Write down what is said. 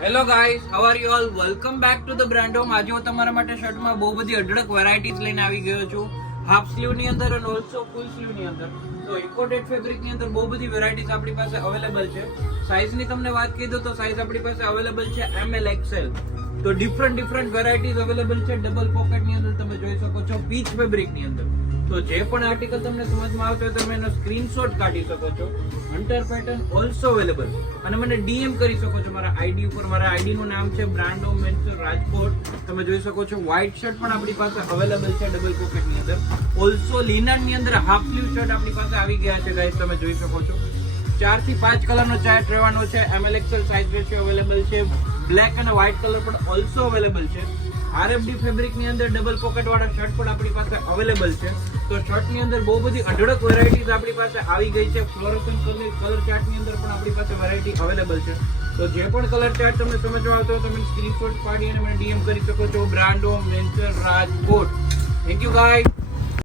Hello guys, how are you all? Welcome back to the brand home. આજે હું તમારા માટે શર્ટમાં બહુ બધી અઢળક વેરાયટીઝ લઈને આવી ગયો છું. હાફ સ્લીવ ની અંદર અને ઓલ્સો ફૂલ સ્લીવ ની અંદર. તો ઇમ્પોર્ટેડ ફેબ્રિક ની અંદર બહુ બધી વેરાયટીઝ આપણી પાસે અવેલેબલ છે. સાઇઝ ની તમને વાત કહી દઉં તો સાઇઝ આપણી પાસે અવેલેબલ છે ML XL. તો ડિફરન્ટ વેરાયટીઝ અવેલેબલ છે. ડબલ પોકેટ ની અંદર તમે જોઈ શકો છો, પીચ ફેબ્રિક ની અંદર. તો જે પણ આર્ટિકલ તમને સમજમાં આવતો હોય તમે એનો સ્ક્રીનશોટ કાઢી શકો છો. હન્ટર પેટર્ન ઓલ્સો અવેલેબલ, અને મને DM કરી શકો છો મારા આઈડી ઉપર. મારા આઈડી નું નામ છે બ્રાન્ડ હોમ મેન્સવેર રાજકોટ. તમે જોઈ શકો છો વ્હાઇટ શર્ટ પણ આપણી પાસે અવેલેબલ છે ડબલ પોકેટ ની અંદર. ઓલ્સો લિનન ની અંદર હાફ સ્લીવ શર્ટ આપણી પાસે આવી ગયા છે ગાઈસ, તમે જોઈ શકો છો. 4 થી 5 કલર નો ચાર્ટ રહેવાનો છે. ML XL size ratio available છે. બ્લેક અને વ્હાઇટ કલર પણ ઓલ્સો અવેલેબલ છે. RFD ફેબ્રિક ની અંદર ડબલ પોકેટ વાળા શર્ટ પણ આપણી પાસે અવેલેબલ છે. તો શર્ટ ની અંદર બહુ બધી અઢળક વેરાયટીઝ આપણી પાસે આવી ગઈ છે. ફ્લોરોસન્ટ કલર ચાર્ટ ની અંદર પણ આપણી પાસે વેરાયટી અવેલેબલ છે. તો જે પણ કલર ચાર્ટ તમને સમજવા આવતો હોય તમે સ્ક્રીનશોટ પાડીને મને DM કરી શકો છો. Brand home menswear Rajkot. Thank you guys.